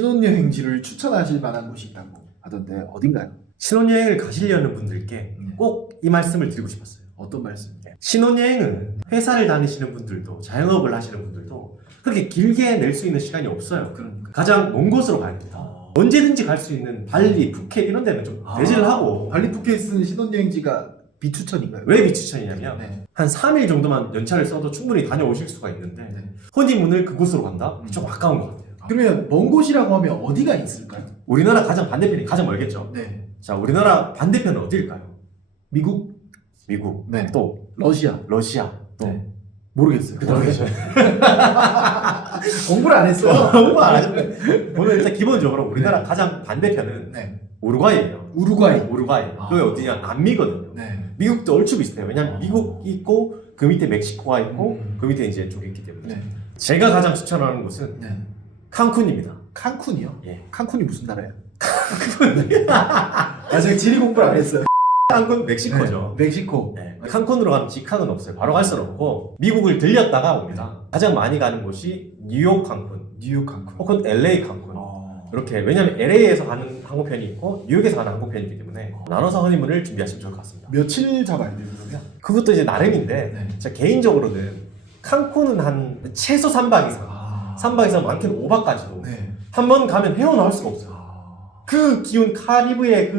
신혼여행지를 추천하실 만한 곳이 있다고 하던데 어딘가요? 신혼여행을 가시려는 분들께 꼭 이 말씀을 드리고 싶었어요. 어떤 말씀? 신혼여행은 회사를 다니시는 분들도 자영업을 하시는 분들도 그렇게 길게 낼 수 있는 시간이 없어요. 그러니까. 가장 먼 곳으로 가야 됩니다. 언제든지 갈 수 있는 발리, 푸켓 이런 데는 좀 배제를 하고. 발리 푸켓은 신혼여행지가 비추천인가요? 왜 비추천이냐면 네. 한 3일 정도만 연차를 써도 충분히 다녀오실 수가 있는데 네. 혼인문을 그곳으로 간다? 좀 아까운 것 같아요. 그러면 먼 곳이라고 하면 어디가 있을까요? 우리나라 가장 반대편이 가장 멀겠죠. 네. 자, 우리나라 반대편은 어디일까요? 미국? 미국, 네. 또 러시아? 러시아, 또 네. 모르겠어요. 모르겠어요. 공부를 안 했어요. 너무 안 하셨네. 오늘 일단 기본적으로 우리나라 네. 가장 반대편은 네. 우루과이예요. 우루과이. 우루과이. 그게 어디냐? 남미거든요. 네. 미국도 얼추 비슷해요. 왜냐면 미국이 있고 그 밑에 멕시코가 있고 그 밑에 이제 쪽이 있기 때문에. 네. 제가 가장 추천하는 곳은 네. 칸쿤입니다. 칸쿤이요? 예. 칸쿤이 무슨 나라예요? 아, 제가 지리 공부를 안 했어요. 칸쿤 멕시코죠. 네. 멕시코. 네. 칸쿤으로 가면 직항은 없어요. 바로 갈 수는 없고 미국을 들렸다가 옵니다. 가장 많이 가는 곳이 뉴욕 칸쿤, 뉴욕 칸쿤. 혹은 LA 칸쿤. 이렇게 왜냐면 LA에서 가는 항공편이 있고 뉴욕에서 가는 항공편이 있기 때문에 나눠서 허니문을 준비하시면 좋을 것 같습니다. 며칠 잡아야 돼요, 그러면? 그것도 이제 나름인데 네. 제가 개인적으로는 칸쿤은 한 최소 3박 이상, 3박 이상 많게는 5박까지도 네. 한 번 가면 헤어나올 수가 없어요. 아. 그 기운 카리브의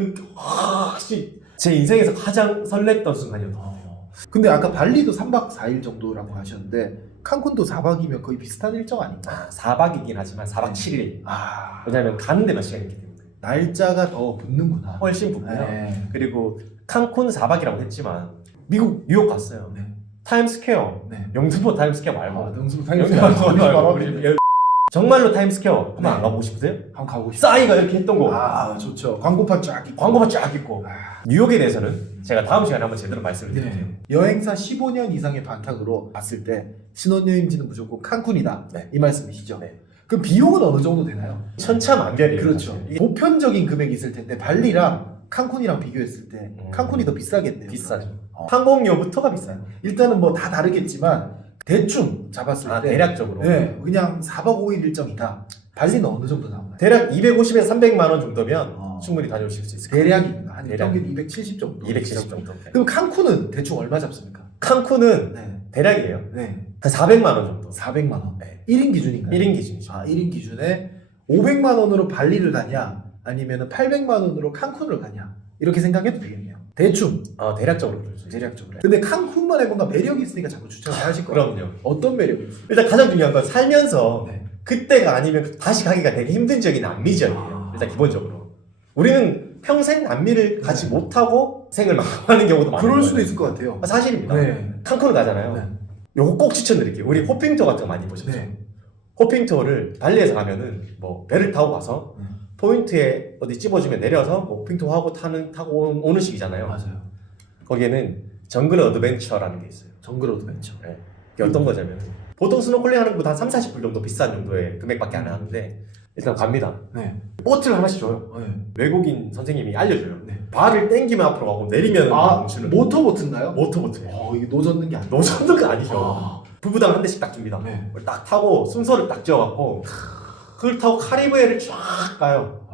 제 인생에서 가장 설렜던 순간이었던 것 같아요. 근데 아까 발리도 3박 4일 정도라고 하셨는데 칸쿤도 4박이면 거의 비슷한 일정 아닌가? 4박이긴 하지만 4박 7일. 아, 왜냐면 가는 데만 시간이 있기 때문에 날짜가 더 붙는구나. 훨씬 붙고요. 네. 그리고 칸쿤 4박이라고 했지만 미국 뉴욕 갔어요. 네. 타임스퀘어, 네. 영등포 타임스퀘어 말고 명수 영등포 말고 우리 정말로 타임스퀘어 한번 안 가보고 싶으세요? 한번 가보고 싶어요. 싸이가 이렇게 했던 거 아, 좋죠. 광고판 쫙 있고. 광고가 쫙 있고. 아. 뉴욕에 대해서는 제가 다음 시간에 한번 제대로 말씀을 드릴게요. 네. 여행사 15년 이상의 바탕으로 봤을 때 신혼여행지는 무조건 칸쿤이다. 네. 이 말씀이시죠? 네. 그럼 비용은 어느 정도 되나요? 천차만별이에요. 그렇죠. 사실. 이게 보편적인 금액이 있을 텐데 발리랑 칸쿤이랑 비교했을 때 칸쿤이 더 비싸겠네요. 비싸죠. 어. 항공료부터가 비싸요. 일단은 뭐 다 다르겠지만 대충 잡았을 때 대략적으로. 네, 그냥 4박 5일 일정이다. 발리는 어느 정도 나오나요? 대략 250에서 300만 원 정도면 어. 충분히 다녀오실 수 있을 거예요. 대략입니다. 한 대략. 평균 270 정도. 270 정도. 그럼 칸쿤은 대충 얼마 잡습니까? 칸쿤은 네. 대략이에요. 네. 한 400만 원 정도. 400만 원. 네. 1인 기준인가요? 1인 기준이죠. 아, 1인 기준에 500만 원으로 발리를 가냐 아니면 800만 원으로 칸쿤을 가냐 이렇게 생각해도 되겠네요. 대충 대략적으로 그럴 수 있어요. 대략적으로. 근데 칸쿤만의 뭔가 매력이 있으니까 자꾸 추천을 하실 거예요. 그럼요. 어떤 매력이 있어요? 일단 가장 중요한 건 살면서 네. 그때가 아니면 다시 가기가 되게 힘든 지역이 남미지역이에요. 일단 기본적으로. 우리는 평생 남미를 가지 못하고 생을 마감하는 경우도 많아요. 그럴 수도 있을 것 같아요. 사실입니다. 네. 칸쿤을 가잖아요. 네. 요거 꼭 추천드릴게요. 우리 호핑 투어 같은 거 많이 보셨죠? 네. 호핑 투어를 발리에서 가면은 뭐 배를 타고 가서 포인트에 어디 찝어주면 내려서 뭐 호핑 투어 하고 타고 오는 식이잖아요. 맞아요. 거기에는 정글 어드벤처라는 게 있어요. 정글 어드벤처. 네. 그게 어떤 거냐면 보통 스노클링 하는 것보다 한 3, 40불 정도 비싼 정도의 금액밖에 안 하는데 일단 갑니다. 네. 보트를 하나씩 줘요. 네. 외국인 선생님이 알려줘요. 네. 발을 땡기면 앞으로 가고 내리면 아, 멈추는 모터보트인가요? 모터보트예요. 이게 노젓는 게 아니에요. 노선도가 아니죠. 아. 부부당 한 대씩 딱 줍니다. 네. 그걸 딱 타고 순서를 딱 지어갖고 그걸 타고 카리브해를 쫙 가요.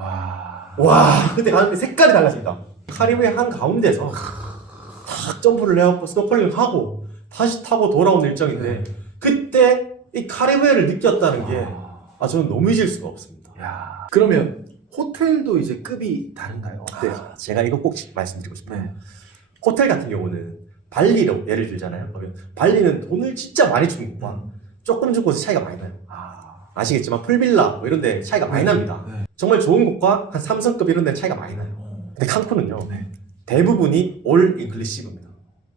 와, 근데 가는데 색깔이 달라집니다. 카리브해 한 가운데서 탁 점프를 해갖고 스노클링 하고 다시 타고 돌아오는 일정인데 그때 이 카리브해를 느꼈다는 게 저는 너무 잊을 수가 없습니다. 야. 그러면 호텔도 이제 급이 다른가요? 어때요? 제가 이거 꼭 말씀드리고 싶어요. 네. 호텔 같은 경우는 발리로 예를 들잖아요. 그러면 발리는 돈을 진짜 많이 주는 것과 조금 준 곳의 차이가 많이 나요. 아시겠지만 풀빌라 뭐 이런 데 차이가 많이 납니다. 네. 정말 좋은 곳과 한 3성급 이런 데 차이가 많이 나요. 근데 칸쿤은요. 네. 대부분이 올 인클루시브입니다.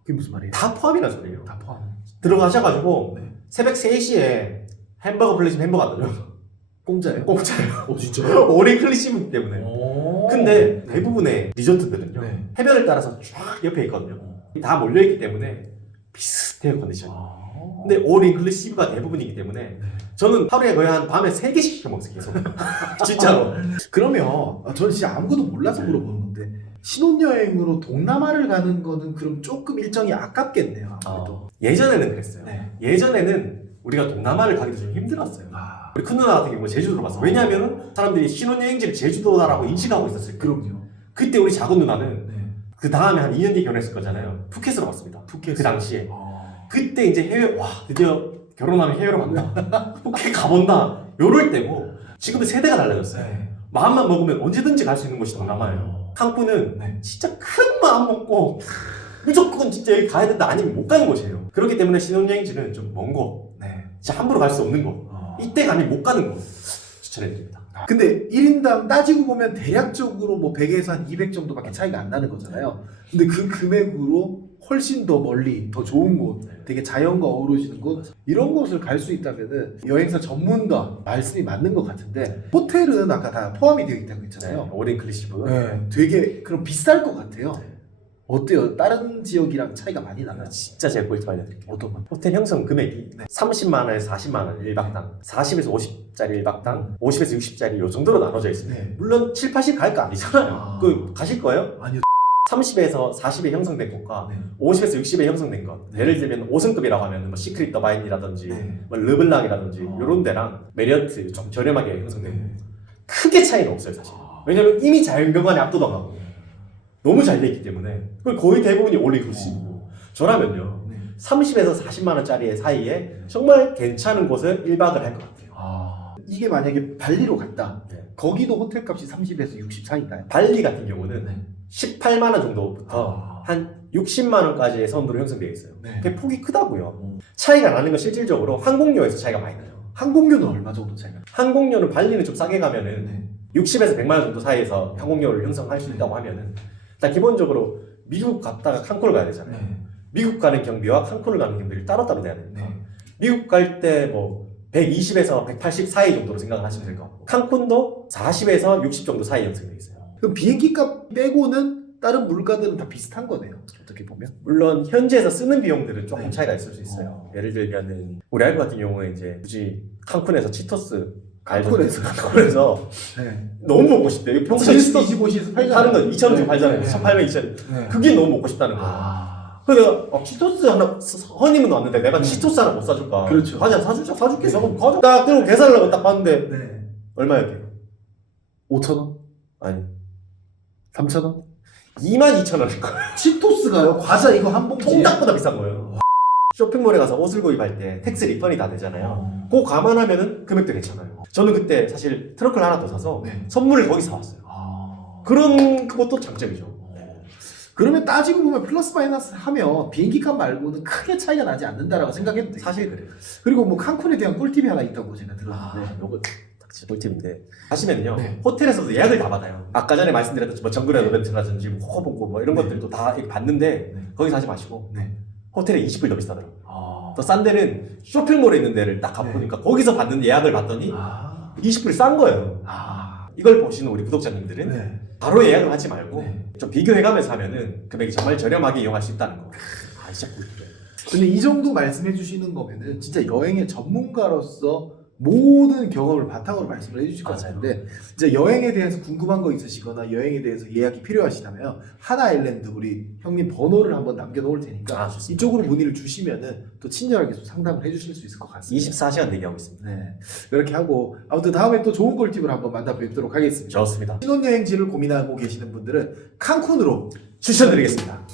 그게 무슨 말이에요? 다 포함이라는 소리예요. 다 포함. 들어가셔가지고 네. 새벽 3시에 햄버거 플레이시면 햄버거 안 넣어요. 공짜예요? 공짜예요. 진짜요? 올 인클루시브이기 때문에. 근데 대부분의 리조트들은요. 네. 해변을 따라서 쫙 옆에 있거든요. 다 몰려있기 때문에 비슷해요, 컨디션이. 근데 올 인클루시브가 대부분이기 때문에 저는 하루에 거의 한 밤에 3개씩 시켜 먹어요, 계속. 진짜로. 그러면 저는 진짜 아무것도 몰라서 물어보는 건데 신혼여행으로 동남아를 가는 거는 그럼 조금 일정이 아깝겠네요. 아무래도. 예전에는 그랬어요. 네. 예전에는 우리가 동남아를 가기도 좀 힘들었어요. 우리 큰 누나 같은 경우 제주도로 갔어. 왜냐하면 사람들이 신혼여행지를 제주도다라고 인식하고 있었을 거예요. 그럼요. 그때 우리 작은 누나는 네. 그 다음에 한 2년 뒤에 결혼했을 거잖아요. 푸켓으로 갔습니다. 푸켓. 그 당시에. 그때 이제 해외, 와, 드디어 결혼하면 해외로 간다. 푸켓 가본다. 요럴 때고, 지금은 세대가 달라졌어요. 네. 마음만 먹으면 언제든지 갈 수 있는 곳이 동남아예요. 칸쿤은 네. 진짜 큰 마음 먹고, 무조건 진짜 여기 가야 된다 아니면 못 가는 곳이에요. 그렇기 때문에 신혼여행지는 좀 먼 곳, 네. 진짜 함부로 갈 수 없는 곳, 이때 가면 못 가는 곳 추천해드립니다. 근데 1인당 따지고 보면 대략적으로 뭐 100에서 한 200 정도밖에 차이가 안 나는 거잖아요. 근데 그 금액으로 훨씬 더 멀리, 더 좋은 곳, 되게 자연과 어우러지는 곳, 이런 곳을 갈 수 있다면은 여행사 전문가 말씀이 맞는 것 같은데, 호텔은 아까 다 포함이 되어 있다고 했잖아요. 오랜 클리시브. 네, 되게 그럼 비쌀 것 같아요. 어때요? 다른 지역이랑 차이가 많이 나나요? 진짜 제 꿀팁 알려드릴게요. 어떤 건? 호텔 형성 금액이 네. 30만 원에서 40만 원 1박당, 40에서 50짜리 1박당, 50에서 60짜리 요 정도로 나눠져 있습니다. 네. 물론 7, 80 갈 거 아니잖아요. 아. 그 가실 거예요? 아니요. 30에서 40에 형성된 곳과 네. 50에서 60에 형성된 것. 예를 들면 5성급이라고 하면 뭐 시크릿 더 바인이라든지 네. 뭐 르블랑이라든지 어. 이런 데랑 메리어트 좀 저렴하게 형성된 네. 곳. 크게 차이는 없어요 사실. 왜냐면 이미 자연경관이 압도당하고 너무 잘 돼 있기 때문에 거의 대부분이 올리 클래식이고 저라면요 네. 30에서 40만 원짜리 사이에 정말 괜찮은 곳을 1박을 할 것 같아요. 이게 만약에 발리로 갔다. 네. 거기도 호텔 값이 30에서 60 사이인가요? 발리 같은 경우는 네. 18만 원 정도부터 아. 한 60만 원까지의 선으로 형성되어 있어요. 네. 그게 폭이 크다고요. 차이가 나는 건 실질적으로 항공료에서 차이가 많이 나요. 항공료는 얼마 정도 차이가 나요? 항공료는 발리는 좀 싸게 가면은 네. 60에서 100만 원 정도 사이에서 항공료를 형성할 수 있다고 하면은 일단 기본적으로 미국 갔다가 칸쿤을 가야 되잖아요. 미국 가는 경비와 칸쿤을 가는 경비를 따로따로 내야 됩니다. 네. 미국 갈 때 뭐 120에서 180 사이 정도로 생각을 하시면 될 것 같고 칸쿤도 40에서 60 정도 사이 형성되어 있어요. 그럼 비행기 값 빼고는 다른 물가들은 다 비슷한 거네요. 어떻게 보면. 물론 현지에서 쓰는 비용들은 조금 네. 차이가 있을 수 있어요. 예를 들면은 우리 아이브 같은 경우에 이제 굳이 칸쿤에서 치토스 칸쿤에서 네. 너무 먹고 싶대. 이거 평소에 치토스 디지보시에서 파는 건 2,000원 주고 팔잖아요. 네. 1,800, 2,000원. 네. 그게 너무 먹고 싶다는 거예요. 그래서 내가 치토스 하나 허님은 왔는데 내가 치토스 하나 못 사줄까? 그렇죠. 가자 사줄게. 네. 그럼 가자. 딱 들고 계산을 하고 딱 봤는데 네. 얼마였대요? 5,000원? 아니 3,000원? 22,000원인 거예요. 치토스가요? 과자 이거 한 봉지에? 통닭보다 비싼 거예요. 쇼핑몰에 가서 옷을 구입할 때 텍스 리펀이 다 되잖아요. 그거 감안하면은 금액도 괜찮아요. 저는 그때 사실 트러클 하나 더 사서 네. 선물을 거기 사왔어요. 그런 그것도 장점이죠. 그러면 따지고 보면 플러스 마이너스 하면 비행기 값 말고는 크게 차이가 나지 않는다라고 생각해도 돼요. 사실 그래요. 그리고 뭐 칸쿤에 대한 꿀팁이 하나 있다고 제가 들었는데. 요거 딱지 꿀팁인데 가시면요 네. 호텔에서도 예약을 다 받아요. 아까 전에 말씀드렸던 뭐 정글의 노벤트라든지 뭐 코코봉고 뭐 이런 네. 것들도 다 이렇게 받는데 네. 거기서 하지 마시고 네. 호텔에 20불 더 비싸더라고요. 더 싼 데는 쇼핑몰에 있는 데를 딱 가보니까 거기서 받는 예약을 받더니 20불이 싼 거예요. 이걸 보시는 우리 구독자님들은 네. 바로 예약을 하지 말고 네. 좀 비교해가면서 하면은 금액이 정말 저렴하게 이용할 수 있다는 거. 진짜 꿀팁이에요. 근데 이 정도 말씀해 주시는 거면은 진짜 여행의 전문가로서 모든 경험을 바탕으로 말씀을 해주실 것 맞아요. 같은데, 진짜 여행에 대해서 궁금한 거 있으시거나 여행에 대해서 예약이 필요하시다면 하나 아일랜드 우리 형님 번호를 한번 남겨놓을 테니까 좋습니다. 이쪽으로 문의를 주시면은 또 친절하게 좀 상담을 해주실 수 있을 것 같습니다. 24시간 대기하고 있습니다. 네, 그렇게 하고 아무튼 다음에 또 좋은 꿀팁을 한번 만나뵙도록 하겠습니다. 좋습니다. 신혼여행지를 고민하고 계시는 분들은 칸쿤으로 추천드리겠습니다.